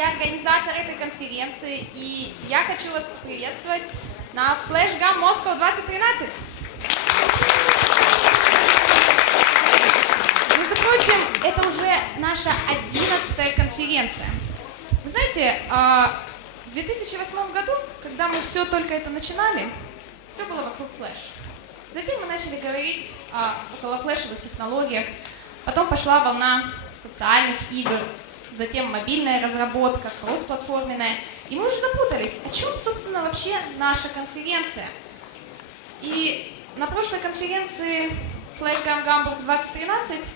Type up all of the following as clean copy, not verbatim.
я организатор этой конференции, и я хочу вас поприветствовать на Flash GAMM Moscow 2013. Между прочим, это уже наша 11-я конференция. Вы знаете, в 2008 году, когда мы все только это начинали, все было вокруг флэш. Затем мы начали говорить о околофлешевых технологиях, потом пошла волна социальных игр, затем мобильная разработка, кроссплатформенная, и мы уже запутались, о чем, собственно, вообще наша конференция. И на прошлой конференции Flash GAMM Гамбург 2013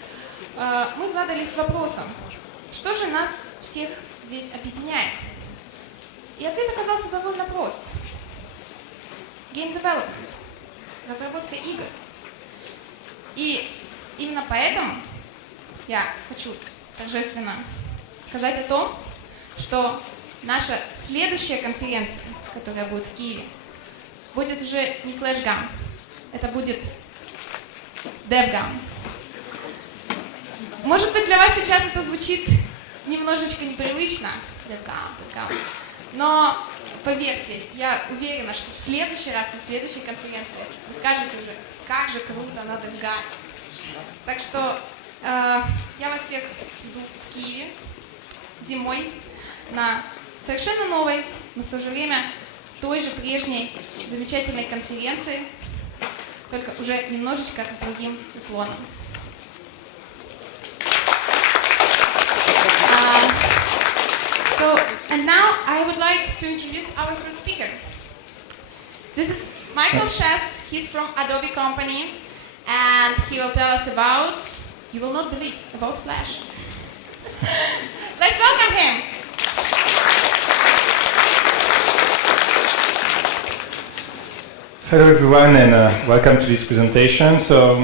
мы задались вопросом, что же нас всех здесь объединяет? И ответ оказался довольно прост. Game development, разработка игр. И именно поэтому я хочу торжественно сказать о том, что наша следующая конференция, которая будет в Киеве, будет уже не Flash GAMM, это будет Dev GAMM. Может быть, для вас сейчас это звучит немножечко непривычно, Dev GAMM, но поверьте, я уверена, что в следующий раз, на следующей конференции вы скажете уже, как же круто на Dev GAMM. Так что я вас всех жду в Киеве зимой на совершенно новой, но в то же время той же прежней замечательной конференции, только уже немножечко с другим уклоном. And now I would like to introduce our first speaker. This is Michael Chaize. He's from Adobe Company, and he will tell us about, you will not believe, about Flash. Let's welcome him. Hello everyone, and welcome to this presentation. So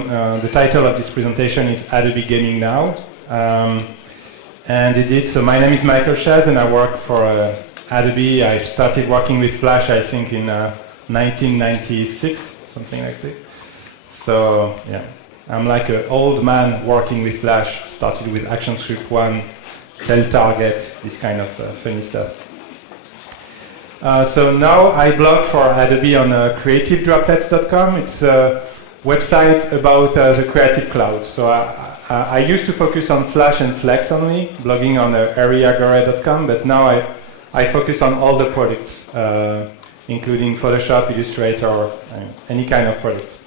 the title of this presentation is Adobe Gaming Now. And indeed, so my name is Michael Chaize and I work for Adobe. I started working with Flash, I think, in 1996, something like that. So yeah, I'm like an old man working with Flash. Started with ActionScript 1, Tell Target, this kind of funny stuff. So now I blog for Adobe on creativedroplets.com. It's a website about the Creative Cloud. So I used to focus on Flash and Flex only, blogging on areagore.com, but now I focus on all the products, including Photoshop, Illustrator, any kind of product.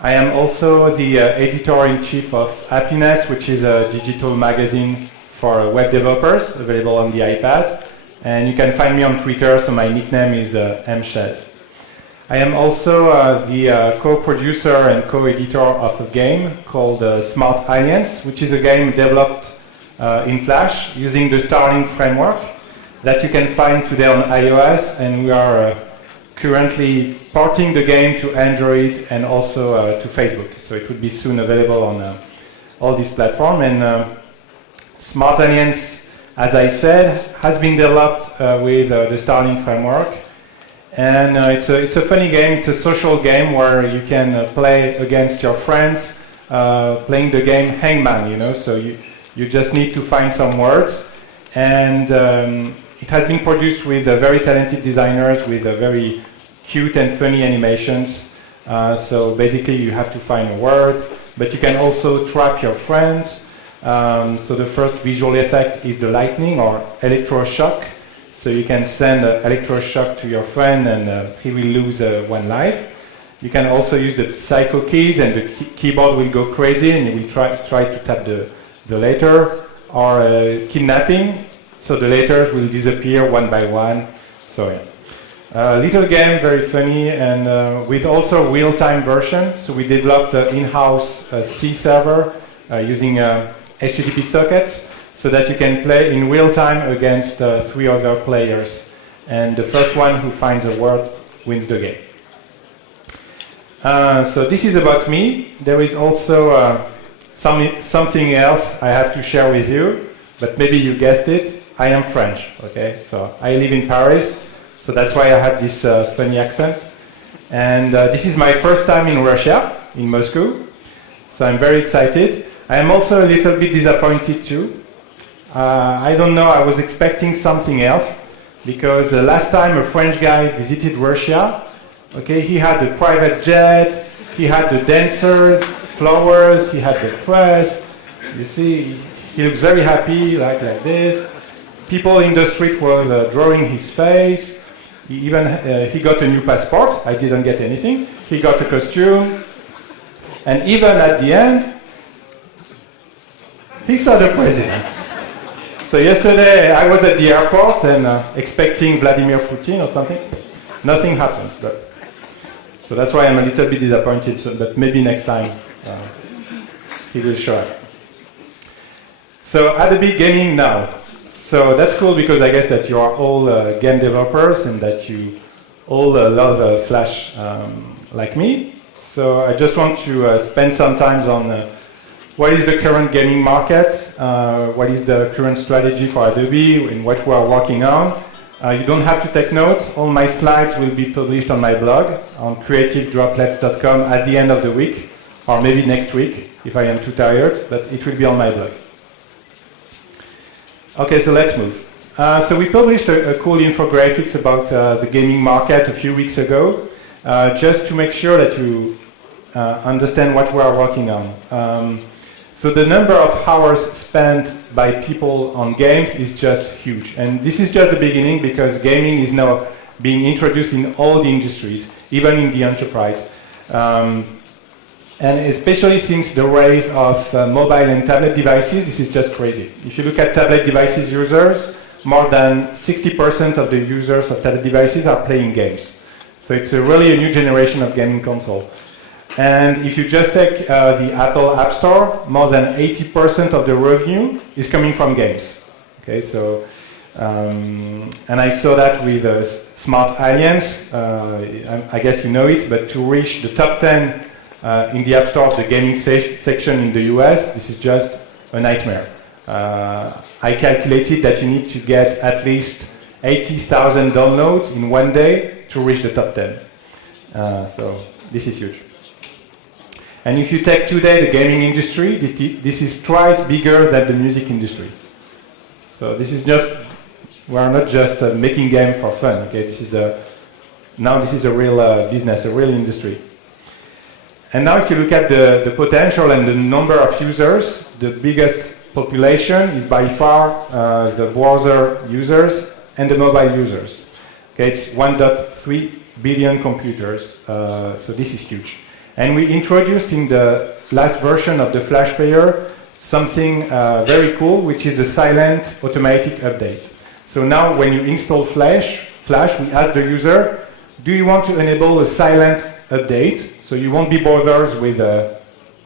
I am also the editor-in-chief of Happiness, which is a digital magazine for web developers, available on the iPad. And you can find me on Twitter, so my nickname is mchaize. I am also the co-producer and co-editor of a game called Smart Alliance, which is a game developed in Flash using the Starling framework that you can find today on iOS, and we are currently porting the game to Android and also to Facebook. So it will be soon available on all these platforms. And Smart Alliance, as I said, has been developed with the Starling framework. And it's a funny game. It's a social game where you can play against your friends, playing the game Hangman, you know. So you just need to find some words. And it has been produced with very talented designers with very cute and funny animations. So basically you have to find a word, but you can also trap your friends. So the first visual effect is the lightning or Electro Shock. So you can send Electro Shock to your friend and he will lose one life. You can also use the psycho keys and the keyboard will go crazy and you will try to tap the letter. Or kidnapping, so the letters will disappear one by one. So yeah. Little game, very funny, and with also real-time version. So we developed an in-house C server using HTTP sockets, so that you can play in real time against 3 other players. And the first one who finds a word wins the game. So this is about me. There is also something else I have to share with you, but maybe you guessed it. I am French, okay? So I live in Paris, so that's why I have this funny accent. And this is my first time in Russia, in Moscow. So I'm very excited. I am also a little bit disappointed too. I don't know, I was expecting something else, because last time a French guy visited Russia, okay, he had the private jet, he had the dancers, flowers, he had the press. You see, he looks very happy, like this. People in the street were drawing his face. He got a new passport. I didn't get anything. He got a costume. And even at the end, he saw the president. So yesterday I was at the airport and expecting Vladimir Putin or something. Nothing happened. So that's why I'm a little bit disappointed, but maybe next time he will show up. So Adobe Gaming NOW. So that's cool because I guess that you are all game developers and that you all love Flash like me. So I just want to spend some time on what is the current gaming market, what is the current strategy for Adobe, and what we are working on. You don't have to take notes. All my slides will be published on my blog on creativedroplets.com at the end of the week, or maybe next week if I am too tired, but it will be on my blog. Okay, so let's move. So we published a cool infographics about the gaming market a few weeks ago, just to make sure that you understand what we are working on. So the number of hours spent by people on games is just huge. And this is just the beginning because gaming is now being introduced in all the industries, even in the enterprise. And especially since the rise of mobile and tablet devices, this is just crazy. If you look at tablet devices users, more than 60% of the users of tablet devices are playing games. So it's really a new generation of gaming console. And if you just take the Apple App Store, more than 80% of the revenue is coming from games. Okay, so, and I saw that with Smart Alliance. I guess you know it, but to reach the top 10 in the App Store of the gaming section in the US, this is just a nightmare. I calculated that you need to get at least 80,000 downloads in one day to reach the top 10. So this is huge. And if you take today the gaming industry, this is twice bigger than the music industry. So this is just, we are not just making game for fun. Okay, now this is a real business, a real industry. And now if you look at the potential and the number of users, the biggest population is by far the browser users and the mobile users. Okay, it's 1.3 billion computers, so this is huge. And we introduced in the last version of the Flash player something very cool, which is the silent automatic update. So now when you install Flash, we ask the user, do you want to enable a silent update? So you won't be bothered with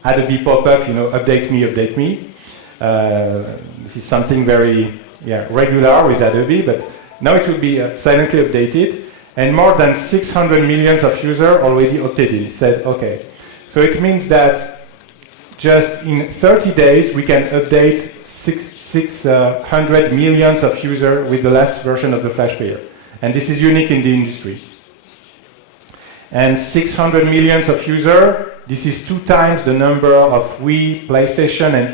Adobe pop-up, update me. This is something very regular with Adobe, but now it will be silently updated. And more than 600 million of users already opted in, said okay. So it means that just in 30 days we can update 600 million of users with the last version of the Flash player. And this is unique in the industry. And 600 million of users, this is 2 times the number of Wii, PlayStation, and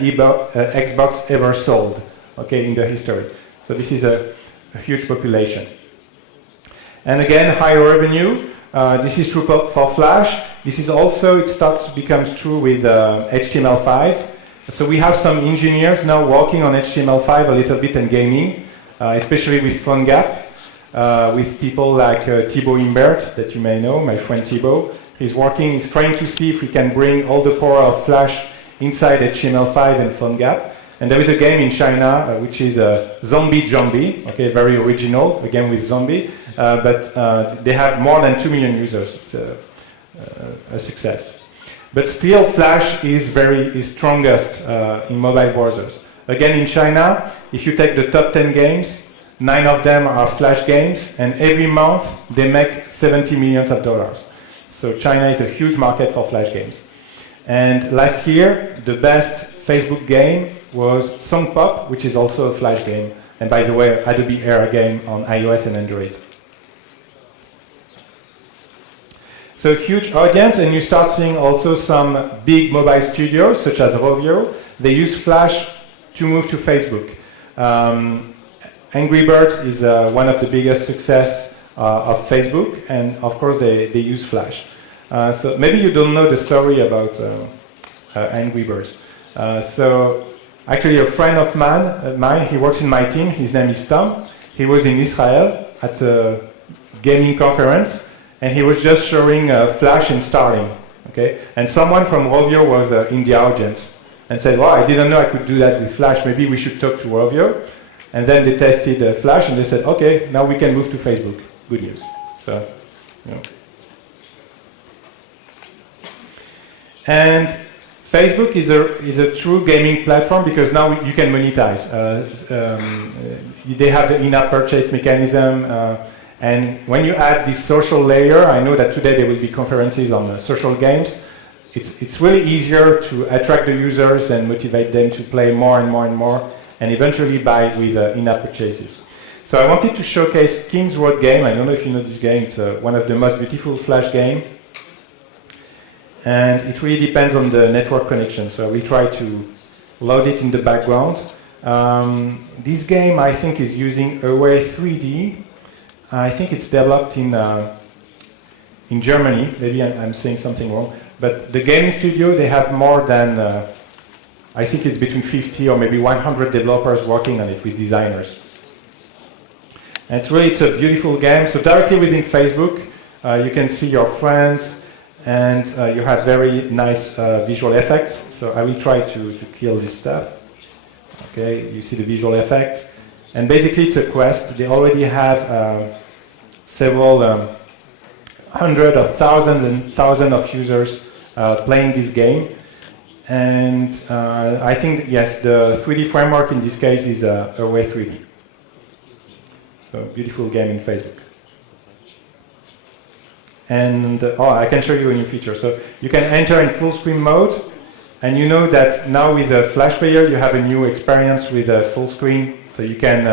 Xbox ever sold, okay, in the history. So this is a huge population. And again, higher revenue. This is true for Flash. This is also, it starts to become true with HTML5. So we have some engineers now working on HTML5 a little bit in gaming, especially with PhoneGap, with people like Thibaut Imbert, that you may know, my friend Thibaut. He's trying to see if we can bring all the power of Flash inside HTML5 and PhoneGap. And there is a game in China which is Zombie Zombie, okay, very original, a game with zombie, but they have more than 2 million users. It's a success. But still, Flash is strongest in mobile browsers. Again, in China, if you take the top 10 games, 9 of them are Flash games, and every month they make $70 million. So China is a huge market for Flash games. And last year, the best Facebook game was Song Pop, which is also a Flash game. And by the way, Adobe Air game on iOS and Android. So huge audience, and you start seeing also some big mobile studios, such as Rovio. They use Flash to move to Facebook. Angry Birds is one of the biggest success of Facebook, and of course they use Flash. So maybe you don't know the story about Angry Birds. So actually a friend of mine, he works in my team, his name is Tom. He was in Israel at a gaming conference, and he was just showing Flash and Starling. Okay? And someone from Rovio was in the audience and said, "Well, I didn't know I could do that with Flash. Maybe we should talk to Rovio." And then they tested Flash, and they said, "Okay, now we can move to Facebook." Good news. So, you know. And Facebook is a true gaming platform because now you can monetize. They have the in-app purchase mechanism, and when you add this social layer, I know that today there will be conferences on social games. It's really easier to attract the users and motivate them to play more and more and more, and eventually buy with in-app purchases. So I wanted to showcase King's Road game. I don't know if you know this game. It's one of the most beautiful Flash games. And it really depends on the network connection. So we try to load it in the background. This game, I think, is using Away 3D. I think it's developed in Germany. Maybe I'm saying something wrong. But the gaming studio, they have more than, I think it's between 50 or maybe 100 developers working on it with designers. And it's a beautiful game. So directly within Facebook, you can see your friends, and you have very nice visual effects. So I will try to kill this stuff. Okay, you see the visual effects. And basically it's a quest. They already have several hundred or thousands of users playing this game. And I think, yes, the 3D framework in this case is Away 3D. So beautiful game in Facebook. And I can show you a new feature. So you can enter in full screen mode, and you know that now with the Flash player you have a new experience with a full screen. So you can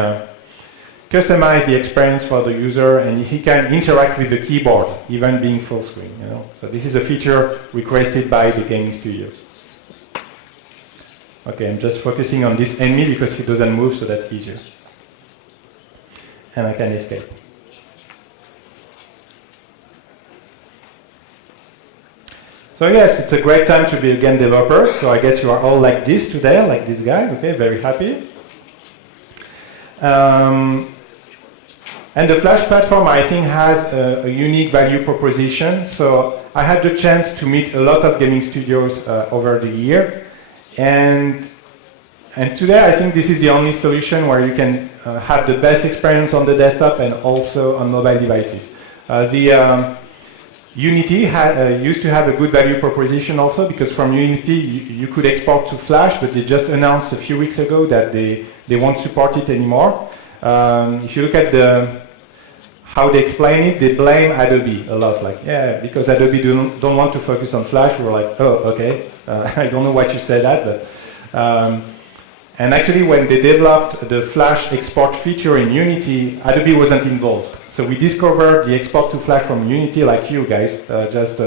customize the experience for the user, and he can interact with the keyboard, even being full screen. You know? So this is a feature requested by the gaming studios. Okay, I'm just focusing on this enemy because he doesn't move, so that's easier. And I can escape. So yes, it's a great time to be a game developer. So I guess you are all like this today, like this guy. Okay, very happy. And the Flash platform, I think, has a unique value proposition. So I had the chance to meet a lot of gaming studios over the year. And today, I think this is the only solution where you can have the best experience on the desktop and also on mobile devices. Unity used to have a good value proposition also, because from Unity you could export to Flash, but they just announced a few weeks ago that they won't support it anymore. If you look at how they explain it, they blame Adobe a lot. Like, yeah, because Adobe don't want to focus on Flash. We're like, oh, okay. I don't know what you said that, but. And actually, when they developed the Flash export feature in Unity, Adobe wasn't involved. So we discovered the export to Flash from Unity, like you guys, just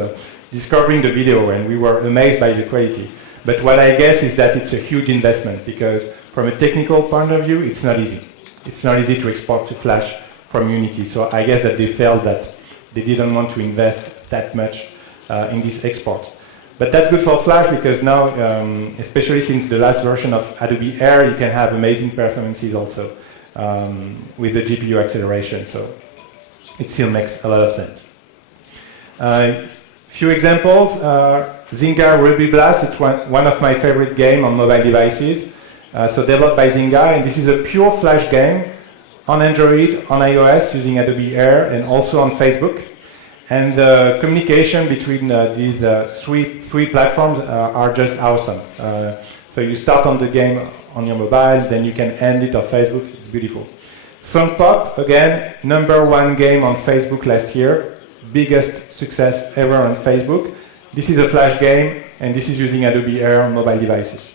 discovering the video, and we were amazed by the quality. But what I guess is that it's a huge investment, because from a technical point of view, it's not easy. It's not easy to export to Flash from Unity. So I guess that they felt that they didn't want to invest that much in this export. But that's good for Flash, because now, especially since the last version of Adobe Air, you can have amazing performances also with the GPU acceleration. So it still makes a lot of sense. Few examples. Zynga Ruby Blast, it's one of my favorite games on mobile devices. So developed by Zynga, and this is a pure Flash game on Android, on iOS, using Adobe Air, and also on Facebook. And the communication between these three platforms are just awesome. So you start on the game on your mobile, then you can end it on Facebook. It's beautiful. Song Pop, again, #1 game on Facebook last year. Biggest success ever on Facebook. This is a Flash game, and this is using Adobe Air on mobile devices.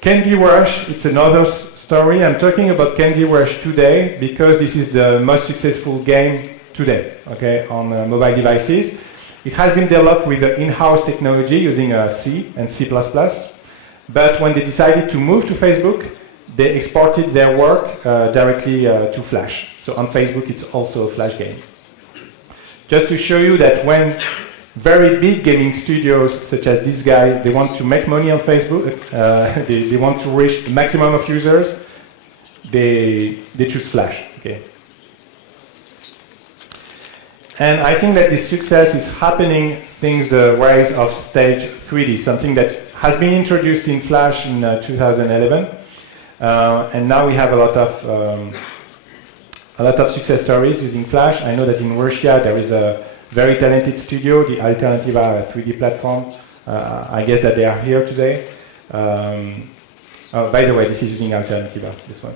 Candy Rush, it's another story. I'm talking about Candy Rush today because this is the most successful game today, okay, on mobile devices. It has been developed with in-house technology using C and C++. But when they decided to move to Facebook, they exported their work directly to Flash. So on Facebook, it's also a Flash game. Just to show you that when very big gaming studios, such as this guy, they want to make money on Facebook, they want to reach the maximum of users, they choose Flash. Okay. And I think that this success is happening thanks to the rise of Stage 3D, something that has been introduced in Flash in 2011. And now we have a lot of success stories using Flash. I know that in Russia there is a very talented studio, the Alternativa 3D platform. I guess that they are here today. Oh, by the way, this is using Alternativa, this one,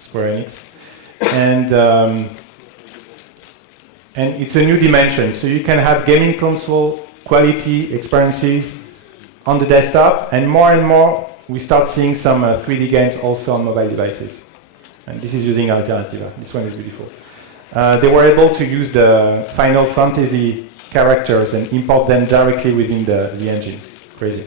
Square Enix. And it's a new dimension. So you can have gaming console quality experiences on the desktop, and more we start seeing some 3D games also on mobile devices. And this is using Alternativa. This one is beautiful. They were able to use the Final Fantasy characters and import them directly within the engine. Crazy.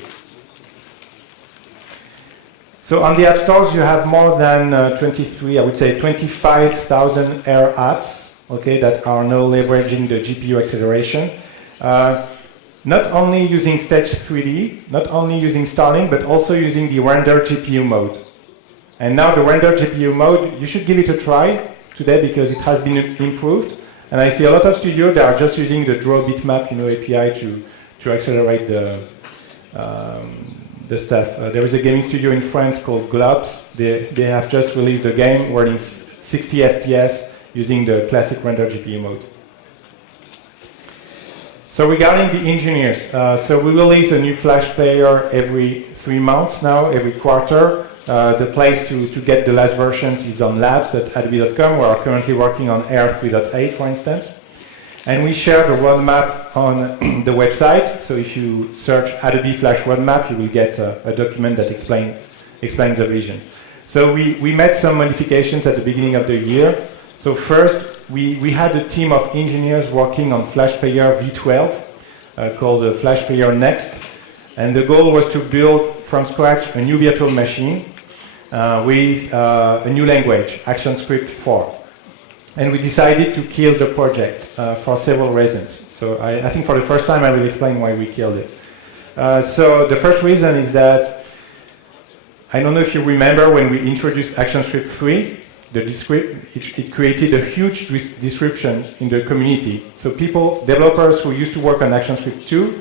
So on the app stores, you have more than 25,000 Air apps, okay, that are now leveraging the GPU acceleration. Not only using Stage 3D, not only using Starling, but also using the render GPU mode. And now the render GPU mode, you should give it a try today because it has been improved. And I see a lot of studios that are just using the draw bitmap, API to accelerate the stuff. There is a gaming studio in France called Globs. They have just released a game running 60 FPS using the classic render GPU mode. So regarding the engineers, so we release a new Flash player every 3 months now, every quarter. The place to get the last versions is on labs.adobe.com. We are currently working on Air 3.8, for instance. And we share the roadmap on the website. So if you search Adobe Flash Roadmap, you will get a document that explains the vision. So we made some modifications at the beginning of the year. So first, we had a team of engineers working on Flash Player V12 called Flash Player Next. And the goal was to build from scratch a new virtual machine with a new language, ActionScript 4. And we decided to kill the project for several reasons. So I think for the first time I will explain why we killed it. So the first reason is that, I don't know if you remember when we introduced ActionScript 3, it created a huge disruption in the community. So developers who used to work on ActionScript 2,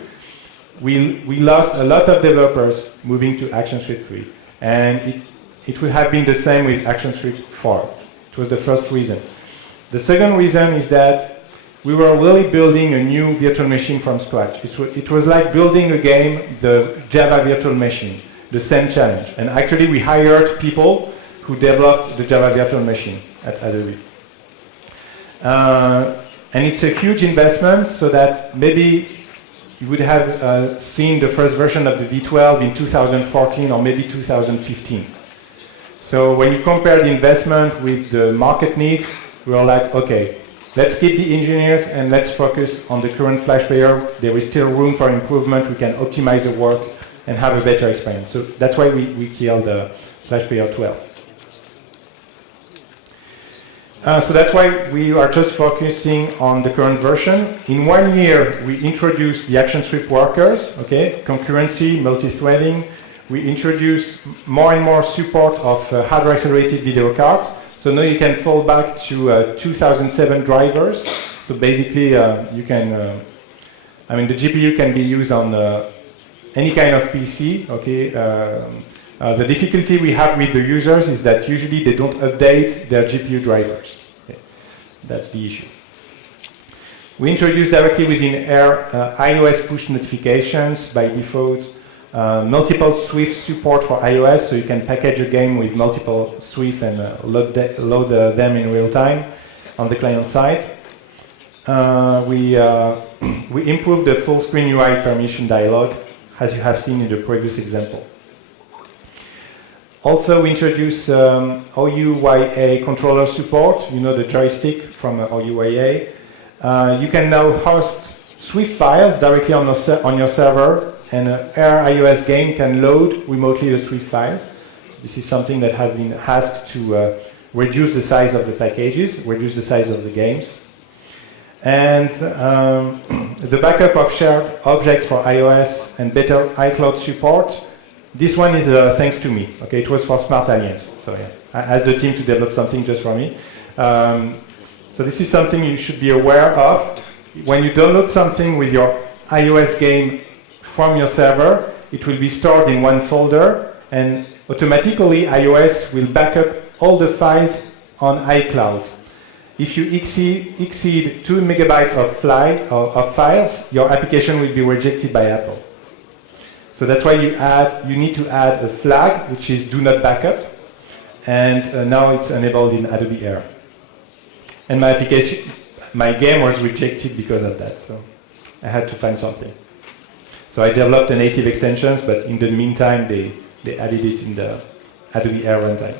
we lost a lot of developers moving to ActionScript 3. And it would have been the same with ActionScript 4. It was the first reason. The second reason is that we were really building a new virtual machine from scratch. It was like building a game, the Java virtual machine, the same challenge. And actually we hired people who developed the Java virtual machine at Adobe. And it's a huge investment, so that maybe you would have seen the first version of the V12 in 2014 or maybe 2015. So when you compare the investment with the market needs, we were like, okay, let's keep the engineers and let's focus on the current Flash player. There is still room for improvement. We can optimize the work and have a better experience. So that's why we killed Flash Player 12. So that's why we are just focusing on the current version. In 1 year, we introduced the ActionScript workers, okay, concurrency, multi-threading. We introduced more and more support of hardware-accelerated video cards. So now you can fall back to 2007 drivers. So basically, you can, the GPU can be used on any kind of PC, okay. The difficulty we have with the users is that usually they don't update their GPU drivers. Okay. That's the issue. We introduced directly within Air iOS push notifications by default, multiple Swift support for iOS, so you can package a game with multiple Swift and load them in real time on the client side. We improved the full screen UI permission dialog, as you have seen in the previous example. Also, we introduced OUYA controller support, the joystick from OUYA. You can now host Swift files directly on your server, and Air iOS game can load remotely the Swift files. This is something that has been asked to reduce the size of the packages, reduce the size of the games. And the backup of shared objects for iOS and better iCloud support. This one is thanks to me. Okay, it was for Smart Alliance. So yeah, I asked the team to develop something just for me. So this is something you should be aware of. When you download something with your iOS game from your server, it will be stored in one folder, and automatically iOS will back up all the files on iCloud. If you exceed 2 megabytes of files, your application will be rejected by Apple. So that's why you need to add a flag, which is do not backup, and now it's enabled in Adobe Air. And my game was rejected because of that, so I had to find something. So I developed the native extensions, but in the meantime, they added it in the Adobe Air runtime.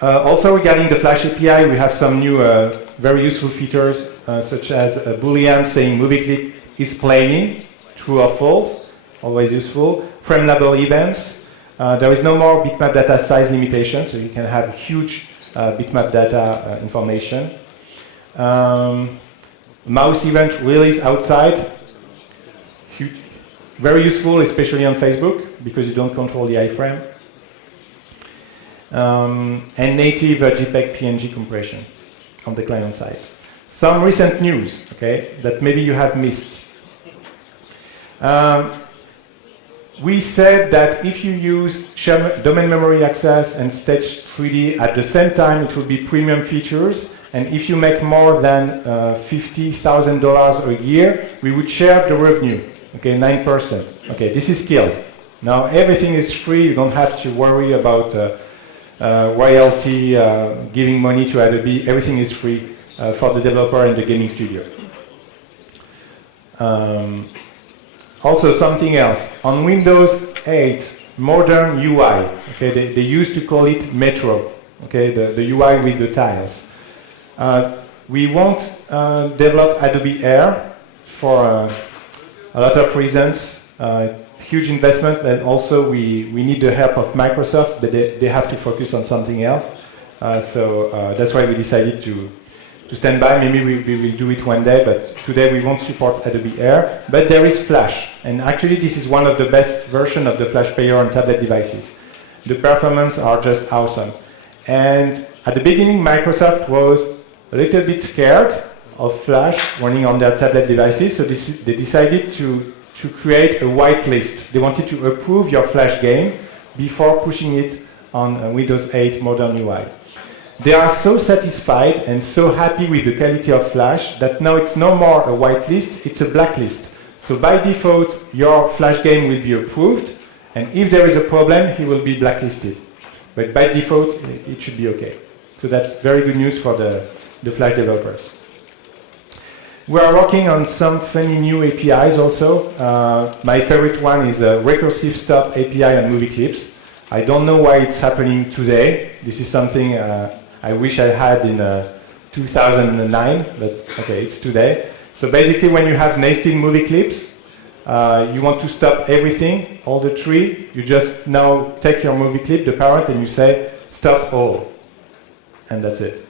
Also regarding the Flash API, we have some new very useful features, such as a Boolean saying movie clip is playing, true or false, always useful. Frame label events. There is no more bitmap data size limitation, so you can have huge bitmap data information. Mouse event release outside. Very useful, especially on Facebook, because you don't control the iframe. And native JPEG PNG compression on the client side. Some recent news, okay, that maybe you have missed. We said that if you use domain memory access and Stage 3D at the same time, it will be premium features. And if you make more than $50,000 a year, we would share the revenue, okay, 9%. Okay, this is killed. Now everything is free. You don't have to worry about royalty, giving money to Adobe. Everything is free for the developer and the gaming studio. Also something else. On Windows 8, modern UI, okay, they used to call it Metro, okay, the UI with the tiles. We won't develop Adobe Air for a lot of reasons. Huge investment, and also we need the help of Microsoft, but they have to focus on something else. So that's why we decided to stand by. Maybe we will do it one day, but today we won't support Adobe Air. But there is Flash, and actually this is one of the best versions of the Flash player on tablet devices. The performance are just awesome. And at the beginning, Microsoft was a little bit scared of Flash running on their tablet devices, so they decided to create a whitelist. They wanted to approve your Flash game before pushing it on Windows 8 modern UI. They are so satisfied and so happy with the quality of Flash that now it's no more a whitelist, it's a blacklist. So by default, your Flash game will be approved, and if there is a problem, it will be blacklisted. But by default, it should be okay. So that's very good news for the Flash developers. We are working on some funny new APIs also. My favorite one is a recursive stop API on movie clips. I don't know why it's happening today. This is something I wish I had in 2009, but okay, it's today. So basically when you have nested movie clips, you want to stop everything, all the tree, you just now take your movie clip, the parent, and you say stop all. And that's it.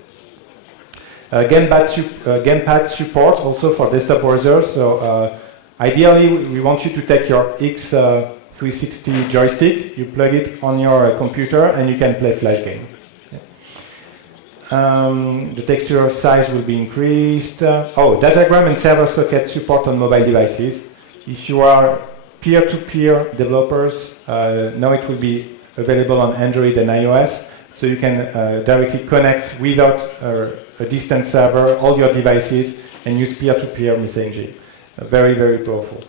Gamepad support also for desktop browsers. So ideally, we want you to take your X360 joystick, you plug it on your computer, and you can play Flash game. The texture size will be increased. Datagram and server socket support on mobile devices. If you are peer-to-peer developers, now it will be available on Android and iOS, so you can directly connect without a distant server all your devices and use peer-to-peer messaging. Very, very powerful.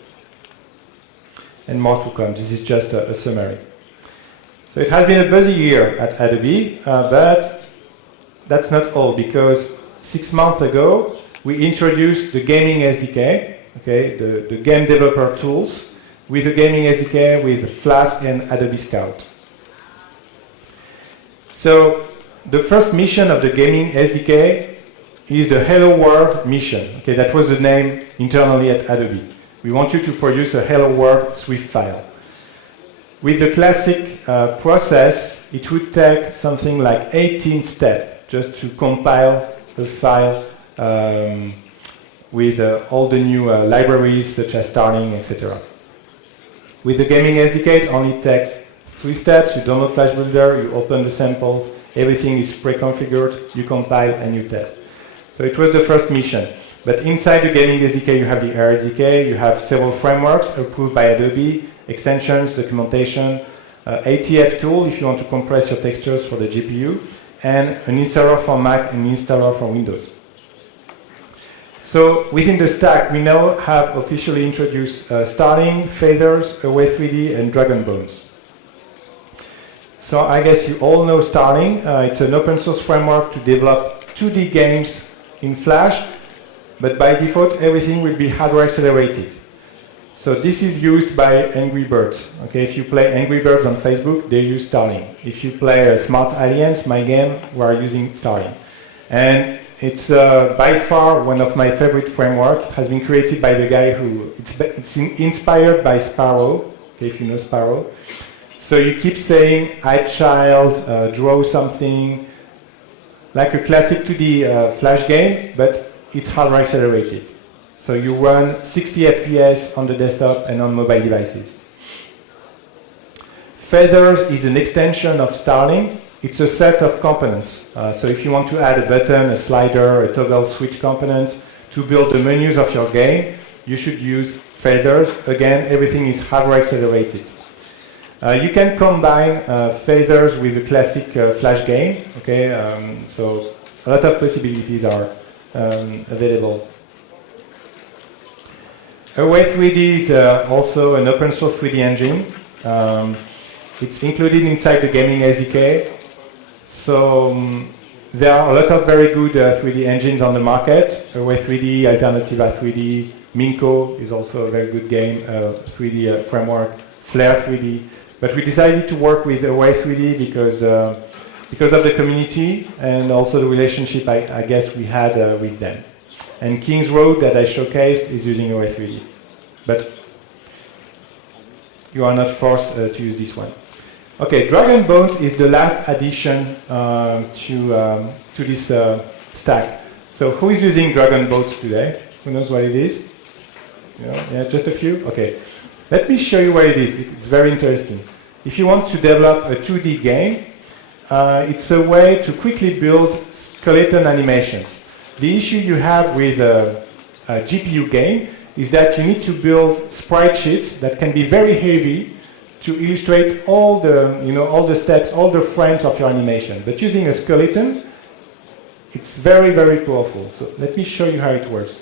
And more to come. This is just a summary. So it has been a busy year at Adobe, but that's not all, because 6 months ago we introduced the Gaming SDK, okay, the game developer tools, with the Gaming SDK with Flask and Adobe Scout. So the first mission of the Gaming SDK is the Hello World mission. Okay, that was the name internally at Adobe. We want you to produce a Hello World Swift file. With the classic process, it would take something like 18 steps just to compile a file with all the new libraries such as Starling, etc. With the Gaming SDK, it only takes 3 steps. You download Flash Builder, you open the samples, everything is pre-configured, you compile and you test. So it was the first mission. But inside the Gaming SDK, you have the RSDK, you have several frameworks approved by Adobe, extensions, documentation, ATF tool if you want to compress your textures for the GPU, and an installer for Mac and an installer for Windows. So within the stack, we now have officially introduced Starling, Feathers, Away 3D, and Dragon Bones. So I guess you all know Starling. It's an open source framework to develop 2D games in Flash, but by default, everything will be hardware accelerated. So this is used by Angry Birds. Okay, if you play Angry Birds on Facebook, they use Starling. If you play Smart Aliens, my game, we are using Starling. And it's by far one of my favorite frameworks. It has been created by the guy who, it's inspired by Sparrow, okay, if you know Sparrow. So you keep saying, "Hi child, draw something," like a classic 2D Flash game, but it's hardware accelerated. So you run 60 FPS on the desktop and on mobile devices. Feathers is an extension of Starling. It's a set of components. So if you want to add a button, a slider, a toggle switch component to build the menus of your game, you should use Feathers. Again, everything is hardware accelerated. You can combine Feathers with a classic Flash game. Okay, so a lot of possibilities are available. Away 3D is also an open source 3D engine. It's included inside the Gaming SDK. So there are a lot of very good 3D engines on the market. Away 3D, Alternativa 3D, Minko is also a very good game, 3D framework, Flare 3D. But we decided to work with Away 3D because of the community and also the relationship I guess we had with them. And King's Road that I showcased is using Away 3D. But you are not forced to use this one. Okay, Dragon Bones is the last addition to this stack. So who is using Dragon Bones today? Who knows what it is? Yeah, just a few? Okay. Let me show you what it is. It's very interesting. If you want to develop a 2D game, it's a way to quickly build skeleton animations. The issue you have with a GPU game is that you need to build sprite sheets that can be very heavy to illustrate all the steps, all the frames of your animation. But using a skeleton, it's very, very powerful. So let me show you how it works.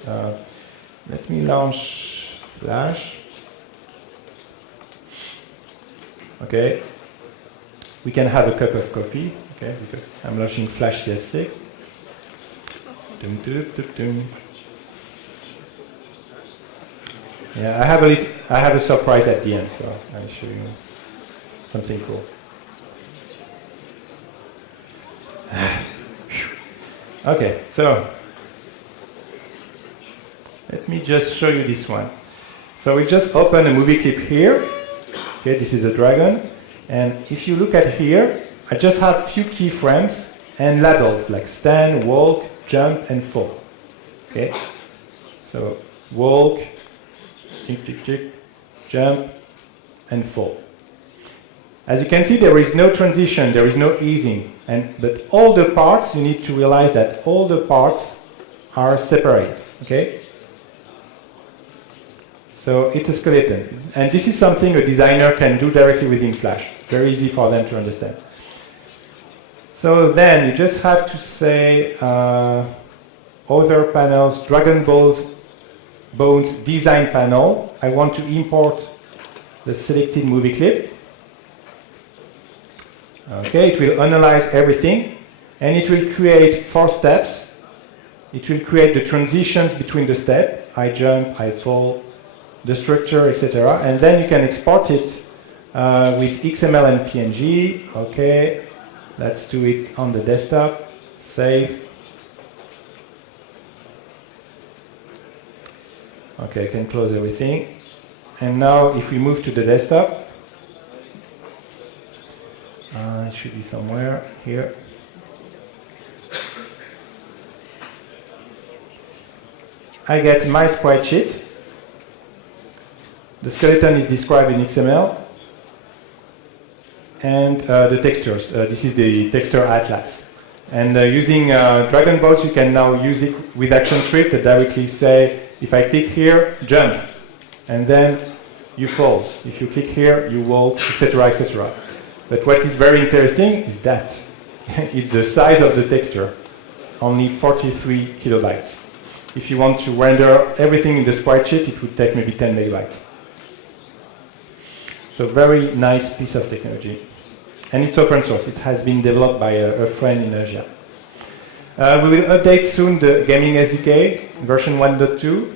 Let me launch Flash. Okay. We can have a cup of coffee, okay, because I'm launching Flash CS6. Dum, dum, dum, dum. Yeah, I have a surprise at the end, so I'll show you something cool. Okay, so let me just show you this one. So we just open a movie clip here. Okay, this is a dragon, and if you look at here, I just have few keyframes and labels like stand, walk, jump, and fall. Okay, so walk, tick, tick, tick, jump, and fall. As you can see, there is no transition, there is no easing, but all the parts, you need to realize that all the parts are separate. Okay. So it's a skeleton, and this is something a designer can do directly within Flash. Very easy for them to understand. So then you just have to say other panels, Dragon Bones design panel. I want to import the selected movie clip. Okay, it will analyze everything, and it will create 4 steps. It will create the transitions between the steps. I jump, I fall, the structure, etc. And then you can export it with XML and PNG. Okay, let's do it on the desktop. Save. Okay, I can close everything. And now if we move to the desktop, It should be somewhere here. I get my sprite sheet. The skeleton is described in XML. And the textures. This is the texture atlas. And using Dragon Boats, you can now use it with ActionScript that directly say, if I click here, jump. And then you fall. If you click here, you walk, etc., etc. But what is very interesting is that it's the size of the texture, only 43 kilobytes. If you want to render everything in the sprite sheet, it would take maybe 10 megabytes. So very nice piece of technology. And it's open source. It has been developed by a friend in Asia. We will update soon the Gaming SDK, version 1.2.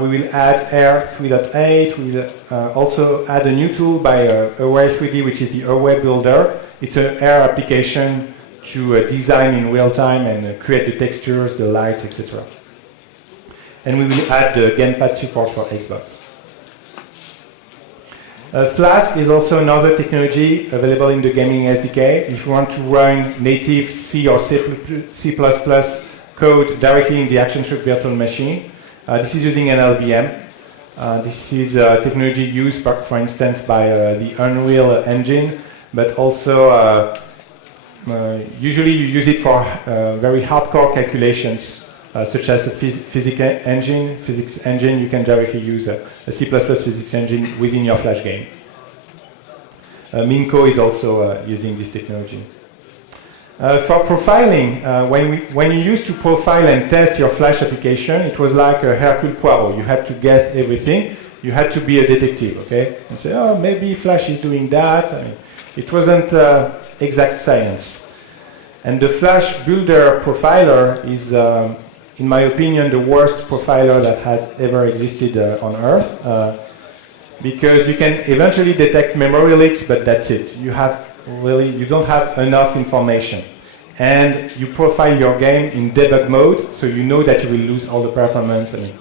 We will add Air 3.8. We will also add a new tool by Array 3D, which is the Array Builder. It's an Air application to design in real time and create the textures, the lights, etc. And we will add the Gamepad support for Xbox. Flask is also another technology available in the Gaming SDK. If you want to run native C or C++ code directly in the ActionScript virtual machine, this is using an LVM. This is technology used, for instance, by the Unreal Engine, but also usually you use it for very hardcore calculations, such as a physics engine. You can directly use a C++ physics engine within your Flash game. Minco is also using this technology. For profiling, when you used to profile and test your Flash application, it was like a Hercule Poirot. You had to guess everything. You had to be a detective, okay? And say, oh, maybe Flash is doing that. I mean, it wasn't exact science. And the Flash Builder profiler is, in my opinion, the worst profiler that has ever existed on Earth, because you can eventually detect memory leaks, but that's it. You don't have enough information. And you profile your game in debug mode, so you know that you will lose all the performance. I mean,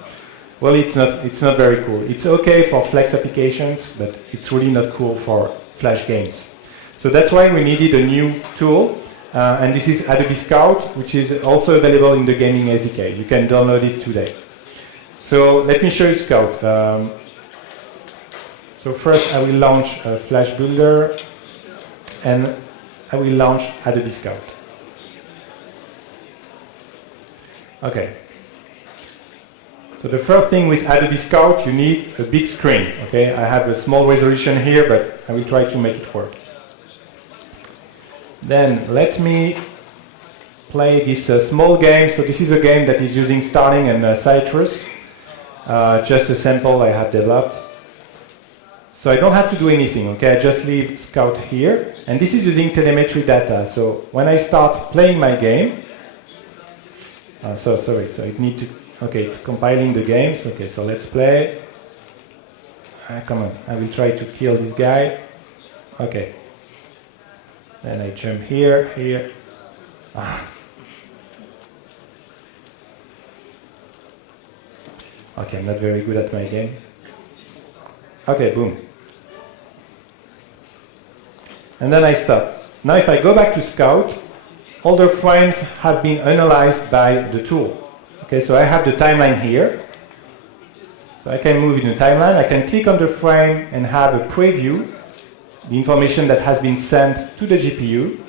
well, it's not very cool. It's okay for Flex applications, but it's really not cool for Flash games. So that's why we needed a new tool. And this is Adobe Scout, which is also available in the Gaming SDK. You can download it today. So let me show you Scout. So first I will launch a Flash Builder, and I will launch Adobe Scout. Okay. So the first thing with Adobe Scout, you need a big screen. Okay, I have a small resolution here, but I will try to make it work. Then let me play this small game. So this is a game that is using Starling and Citrus. Just a sample I have developed. So I don't have to do anything, okay? I just leave Scout here. And this is using telemetry data. So when I start playing my game, so it needs to, okay, it's compiling the games. Okay, so let's play. Come on, I will try to kill this guy. Okay. Then I jump here. Okay, I'm not very good at my game. Okay, boom. And then I stop. Now if I go back to Scout, all the frames have been analyzed by the tool. Okay, so I have the timeline here. So I can move in the timeline. I can click on the frame and have a preview, the information that has been sent to the GPU.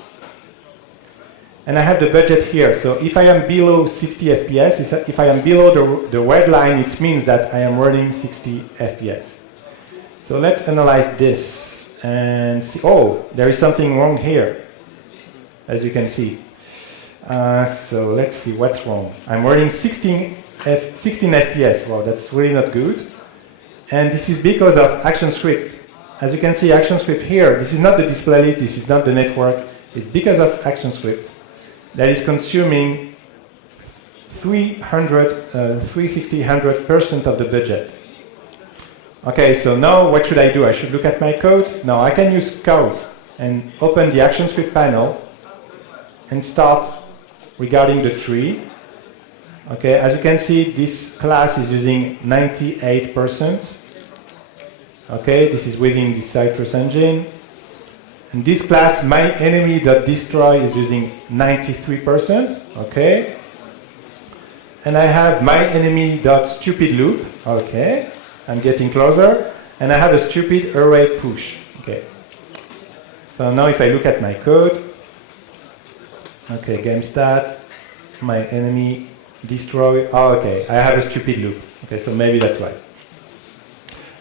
And I have the budget here. So if I am below 60 FPS, if I am below the red line, it means that I am running 60 FPS. So let's analyze this and see. Oh, there is something wrong here, as you can see. So let's see what's wrong. I'm running 16 FPS. Wow, that's really not good. And this is because of ActionScript. As you can see, ActionScript here, this is not the display list, this is not the network. It's because of ActionScript that is consuming 360% of the budget. Okay, so now what should I do? I should look at my code. Now I can use Scout and open the ActionScript panel and start regarding the tree. Okay, as you can see, this class is using 98%. Okay, this is within the Citrus engine. And this class, myEnemy.destroy, is using 93%, okay. And I have myEnemy.stupidLoop, okay. I'm getting closer. And I have a stupid array push, okay. So now if I look at my code, okay, game stat, myEnemy destroy, oh, okay, I have a stupid loop. Okay, so maybe that's why.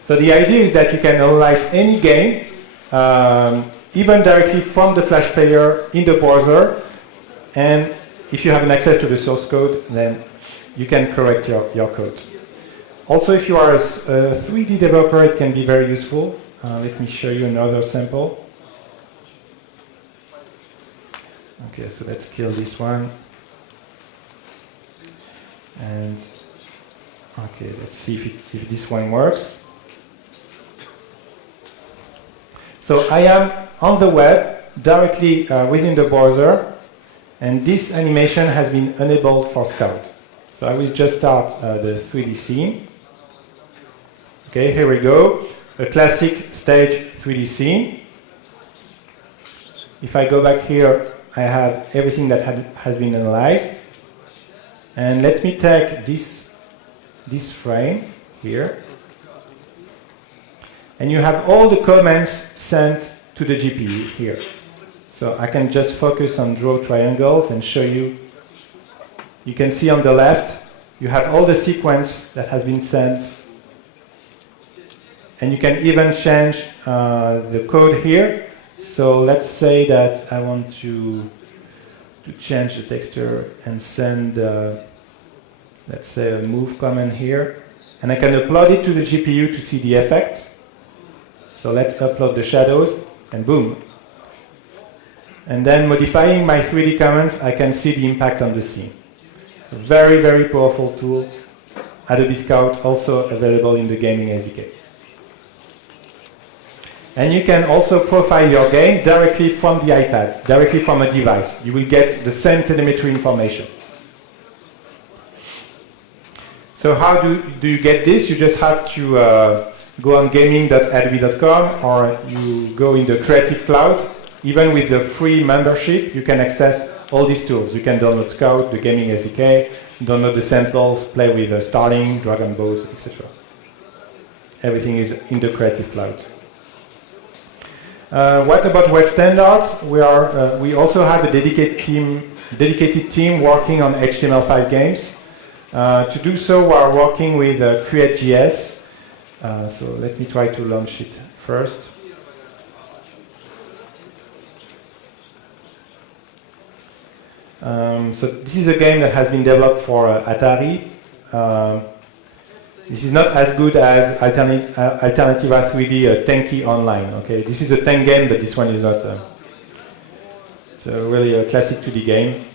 So the idea is that you can analyze any game, even directly from the Flash player in the browser, and if you have an access to the source code, then you can correct your code. Also, if you are a 3D developer, it can be very useful. Let me show you another sample. Okay, so let's kill this one. And okay, let's see if this one works. So I am on the web, directly within the browser, and this animation has been enabled for Scout. So I will just start the 3D scene. Okay, here we go, a classic stage 3D scene. If I go back here, I have everything that has been analyzed. And let me take this frame here. And you have all the comments sent to the GPU here. So I can just focus on draw triangles and show you. You can see on the left, you have all the sequence that has been sent. And you can even change the code here. So let's say that I want to change the texture and send, let's say, a move command here. And I can upload it to the GPU to see the effect. So let's upload the shadows, and boom. And then modifying my 3D commands, I can see the impact on the scene. So very, very powerful tool. Adobe Scout, also available in the Gaming SDK. And you can also profile your game directly from the iPad, directly from a device. You will get the same telemetry information. So how do you get this? You just have to go on gaming.adobe.com, or you go in the Creative Cloud. Even with the free membership, you can access all these tools. You can download Scout, the Gaming SDK, download the samples, play with Starling, Dragon Balls, etc. Everything is in the Creative Cloud. What about web standards? We also have a dedicated team working on HTML5 games. To do so, we are working with Create.js. So let me try to launch it first. So this is a game that has been developed for Atari. This is not as good as Alternativa 3D Tanky Online. Okay, this is a tank game, but this one is not. It's really a classic 2D game.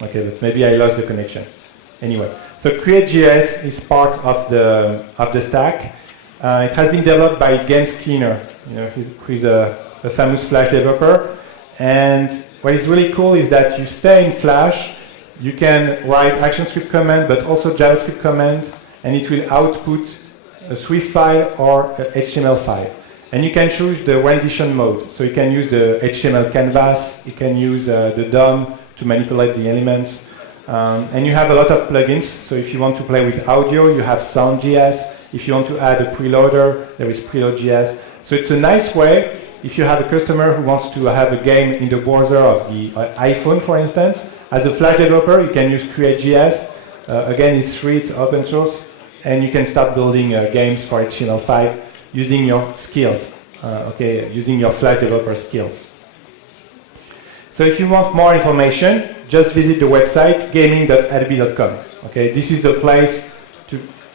Okay, but maybe I lost the connection. Anyway, so Create.js is part of the stack. It has been developed by Gen Skinner. You know, he's a famous Flash developer. And what is really cool is that you stay in Flash. You can write ActionScript command, but also JavaScript command, and it will output a Swift file or a HTML file. And you can choose the rendition mode. So you can use the HTML canvas, you can use the DOM to manipulate the elements. And you have a lot of plugins. So if you want to play with audio, you have Sound.js. If you want to add a preloader, there is Preload.js. So it's a nice way, if you have a customer who wants to have a game in the browser of the iPhone, for instance. As a Flash developer, you can use Create.js. Again, it's free, it's open source. And you can start building games for HTML5 using your skills, using your Flash developer skills. So if you want more information, just visit the website gaming.adobe.com. Okay, this is the place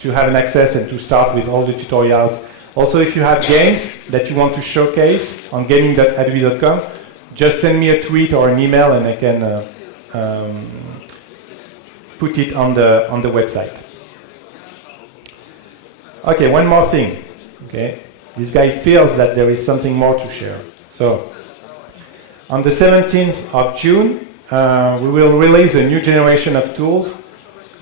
to have an access and to start with all the tutorials. Also, if you have games that you want to showcase on gaming.adobe.com, just send me a tweet or an email and I can put it on the website. Okay, one more thing. Okay, this guy feels that there is something more to share. So, on the 17th of June, we will release a new generation of tools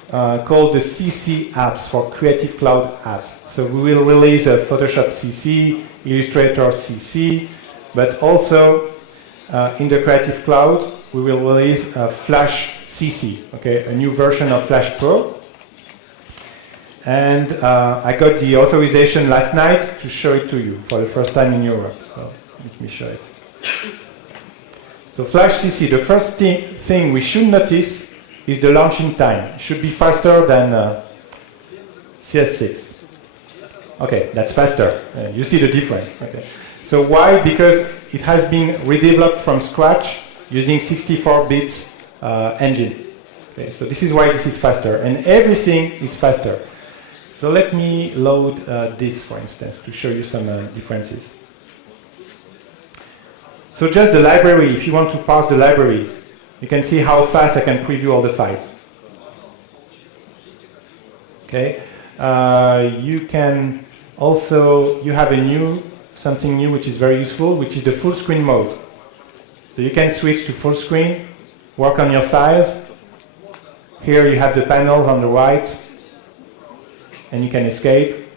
called the CC apps, for Creative Cloud apps. So we will release a Photoshop CC, Illustrator CC, but also in the Creative Cloud, we will release Flash CC, okay, a new version of Flash Pro. And I got the authorization last night to show it to you for the first time in Europe. So let me show it. So Flash CC, the first thing we should notice is the launching time. It should be faster than CS6. Okay, that's faster. You see the difference. Okay. So why? Because it has been redeveloped from scratch using 64 bits engine. Okay, so this is why this is faster, and everything is faster. So let me load this, for instance, to show you some differences. So just the library, if you want to parse the library, you can see how fast I can preview all the files. Okay. You can also, you have something new which is very useful, which is the full screen mode. So you can switch to full screen, work on your files. Here you have the panels on the right, and you can escape.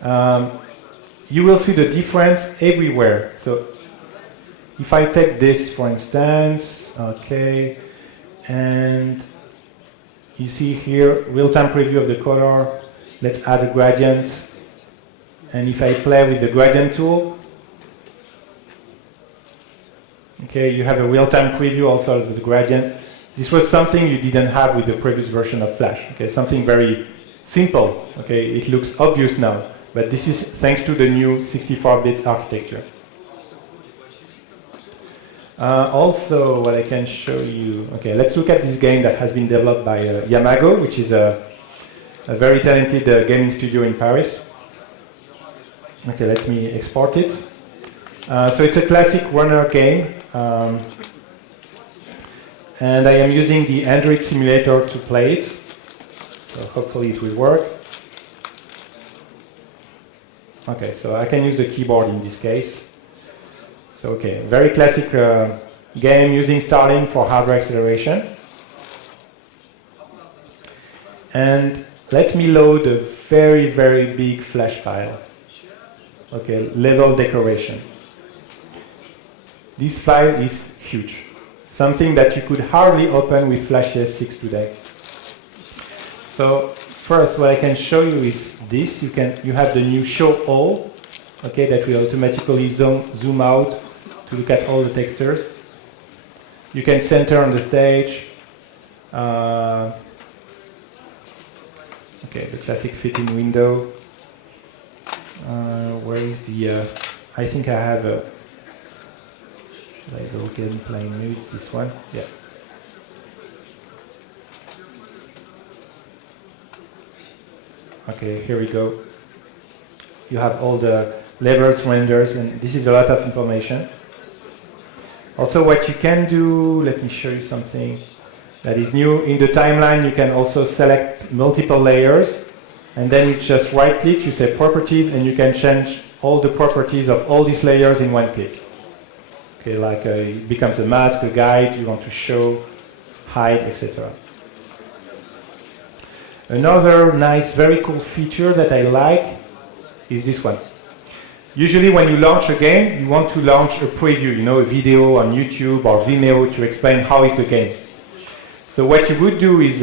You will see the difference everywhere. So if I take this, for instance, okay, and you see here, real-time preview of the color. Let's add a gradient. And if I play with the gradient tool, okay, you have a real-time preview also of the gradient. This was something you didn't have with the previous version of Flash. Okay, something very simple. Okay, it looks obvious now, but this is thanks to the new 64-bit architecture. Also, what I can show you, okay, let's look at this game that has been developed by Yamago, which is a very talented gaming studio in Paris. Okay, let me export it. So it's a classic runner game, and I am using the Android simulator to play it. So hopefully it will work. Okay, so I can use the keyboard in this case. So okay, very classic game using Starling for hardware acceleration. And let me load a very, very big Flash file. Okay, level decoration. This file is huge. Something that you could hardly open with Flash CS6 today. So first, what I can show you is this. You have the new show all, okay, that will automatically zoom out to look at all the textures. You can center on the stage. Okay, the classic fit-in window. Where is the? I think I have a. Should I go gameplay mode? This one, yeah. Okay, here we go. You have all the levels, renders, and this is a lot of information. Also, what you can do, let me show you something that is new. In the timeline, you can also select multiple layers, and then you just right-click, you say Properties, and you can change all the properties of all these layers in one click. Okay, like it becomes a mask, a guide, you want to show, hide, etc. Another nice, very cool feature that I like is this one. Usually when you launch a game, you want to launch a preview, you know, a video on YouTube or Vimeo to explain how is the game. So what you would do is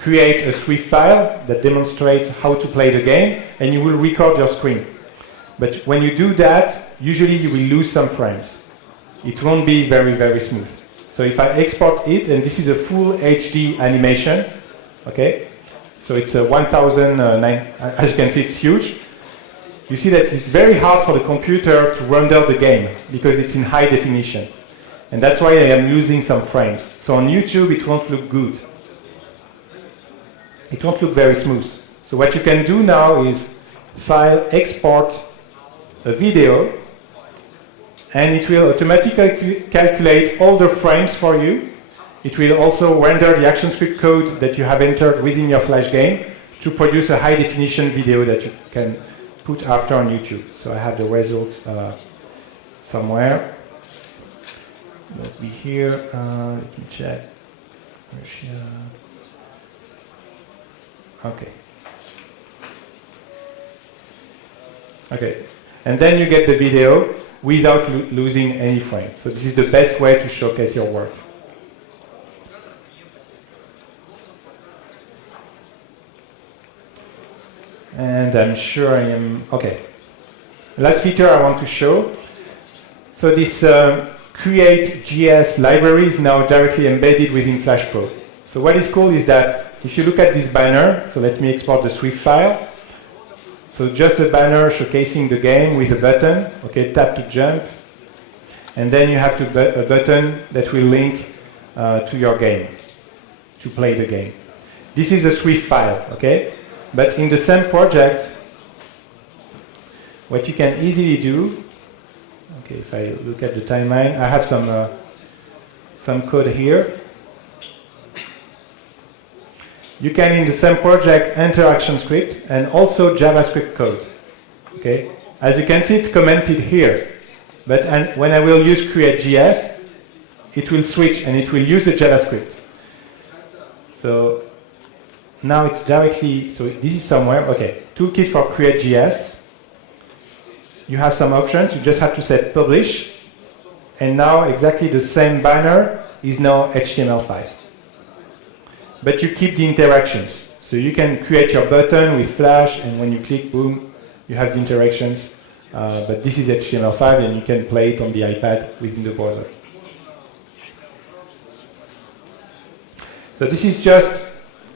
create a Swift file that demonstrates how to play the game, and you will record your screen. But when you do that, usually you will lose some frames. It won't be very, very smooth. So if I export it, and this is a full HD animation, okay? So it's a 1009, as you can see, it's huge. You see that it's very hard for the computer to render the game because it's in high definition. And that's why I am losing some frames. So on YouTube, it won't look good. It won't look very smooth. So what you can do now is file, export a video, and it will automatically calculate all the frames for you. It will also render the ActionScript code that you have entered within your Flash game to produce a high definition video that you can put after on YouTube. So I have the results somewhere. It must be here. Let me check. Okay. Okay. And then you get the video. without losing any frame. So this is the best way to showcase your work. And I'm sure I am, okay. Last feature I want to show. So this Create.js library is now directly embedded within Flash Pro. So what is cool is that if you look at this banner, so let me export the Swift file. So just a banner showcasing the game with a button, okay, tap to jump. And then you have a button that will link to your game, to play the game. This is a Swift file, okay? But in the same project, what you can easily do, okay, if I look at the timeline, I have some code here. You can, in the same project, enter ActionScript and also JavaScript code. Okay? As you can see, it's commented here. But when I will use Create.js, it will switch and it will use the JavaScript. So now it's directly, so this is somewhere, okay, toolkit for Create.js. You have some options, you just have to set publish, and now exactly the same banner is now HTML5. But you keep the interactions. So you can create your button with Flash, and when you click, boom, you have the interactions. But this is HTML5, and you can play it on the iPad within the browser. So this is just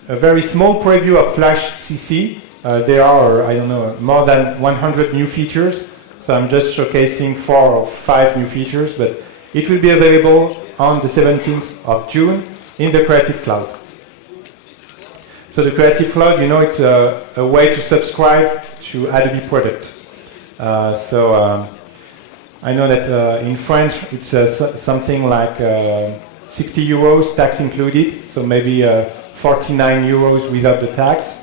a very small preview of Flash CC. There are, I don't know, more than 100 new features. So I'm just showcasing 4 or 5 new features, but it will be available on the 17th of June in the Creative Cloud. So the Creative Cloud, you know, it's a way to subscribe to Adobe product. I know that in France it's something like 60 euros, tax included, so maybe 49 euros without the tax,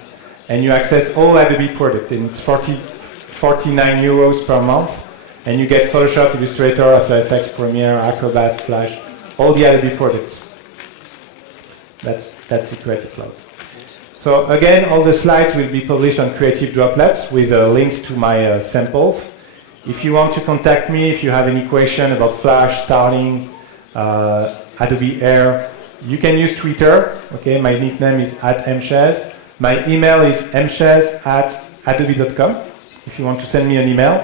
and you access all Adobe product, and it's 49 euros per month, and you get Photoshop, Illustrator, After Effects, Premiere, Acrobat, Flash, all the Adobe products. That's the Creative Cloud. So again, all the slides will be published on Creative Droplets with links to my samples. If you want to contact me, if you have any question about Flash, Starling, Adobe Air, you can use Twitter. Okay, my nickname is @mchaize. My email is mchaize@adobe.com if you want to send me an email.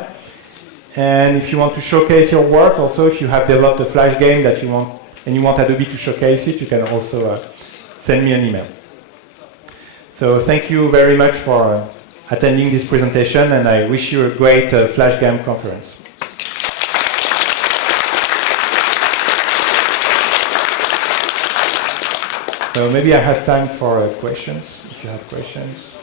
And if you want to showcase your work, also if you have developed a Flash game that you want and you want Adobe to showcase it, you can also send me an email. So thank you very much for attending this presentation, and I wish you a great Flash Game conference. So maybe I have time for questions, if you have questions.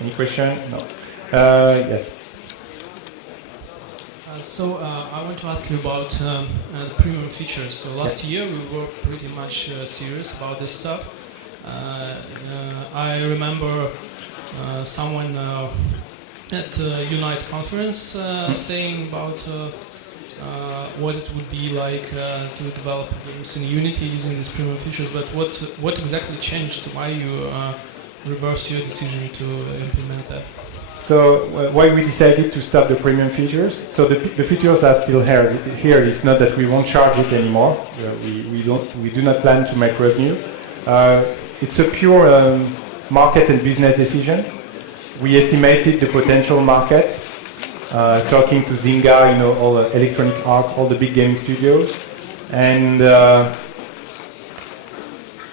Any question? No. Yes. I want to ask you about the premium features. So last year we were pretty much serious about this stuff. I remember someone at Unite conference saying about what it would be like to develop games in Unity using these premium features. But what exactly changed? Why you reversed your decision to implement that? So why we decided to stop the premium features? So the features are still here. It's not that we won't charge it anymore. We do not plan to make revenue. It's a pure market and business decision. We estimated the potential market, talking to Zynga, you know, all the Electronic Arts, all the big gaming studios, and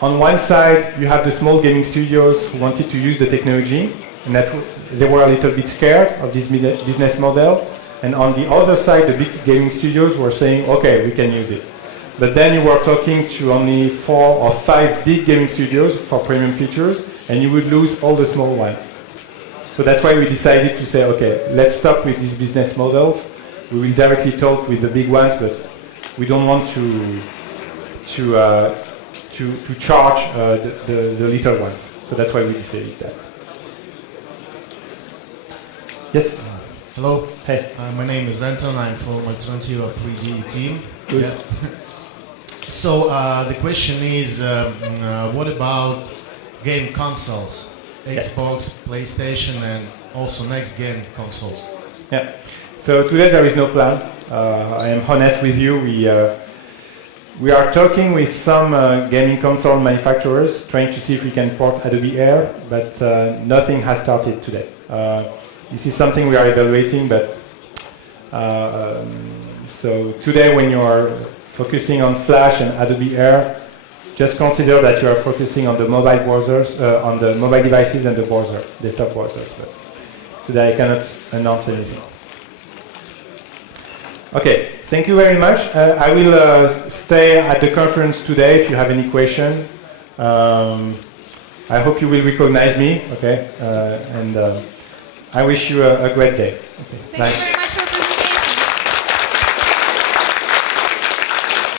on one side you have the small gaming studios who wanted to use the technology, and that they were a little bit scared of this business model. And on the other side, the big gaming studios were saying, okay, we can use it. But then you were talking to only 4 or 5 big gaming studios for premium features, and you would lose all the small ones. So that's why we decided to say, okay, let's stop with these business models. We will directly talk with the big ones, but we don't want to charge the little ones. So that's why we decided that. Yes? Hello. Hey. My name is Anton. I'm from Alternativa 3D team. Good. Yeah. So the question is, what about game consoles? Xbox, PlayStation, and also next gen consoles. Yeah. So today there is no plan. I am honest with you. We are talking with some gaming console manufacturers, trying to see if we can port Adobe Air, but nothing has started today. This is something we are evaluating, but so today when you are focusing on Flash and Adobe Air, just consider that you are focusing on the mobile browsers, on the mobile devices and the browser, desktop browsers. But today I cannot announce anything. Okay, thank you very much. I will stay at the conference today if you have any question. I hope you will recognize me, okay? And I wish you a great day. Okay, Thank you very